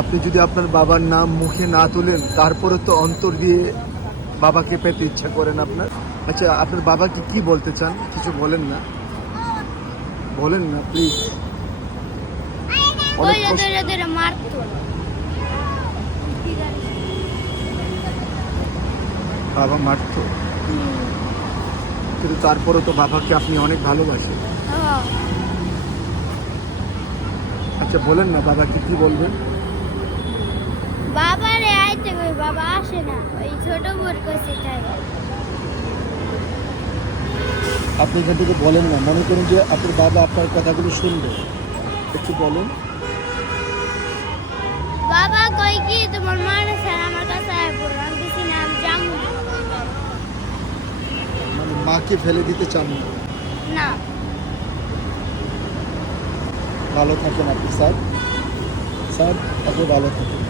আপনি যদি আপনার বাবার নাম মুখে না তোলেন তারপরে তো অন্তর দিয়ে বাবাকে পেতে ইচ্ছা করেন আপনার। আচ্ছা, আপনার বাবাকে কি বলতে চান? কিছু বলেন না, বলেন না প্লিজ। অনেক কইলে কষ্ট। ধরে ধরে মারতো। বাবা মারতো, কিন্তু তারপরে তো বাবাকে আপনি অনেক ভালোবাসেন। হ্যাঁ। আচ্ছা বলেন না, বাবাকে কি বলবেন? বাবারে আইতে কই, বাবা আসে না, ওই ছোট বোর কাছে তাই। আপনি এখান থেকে বলেন না, মনে করুন যে আপনার বাবা আপনার কথাগুলো শুনবে, একটু বলেন। বাবা কই কি তোমার মারে স্যার আমার কাছে আয় পড়ো, আমি কিছু না, আমি যাবো মানে মাকে ফেলে দিতে চান না। না। ভালো থাকেন আপনি স্যার, স্যার আপনি ভালো থাকেন।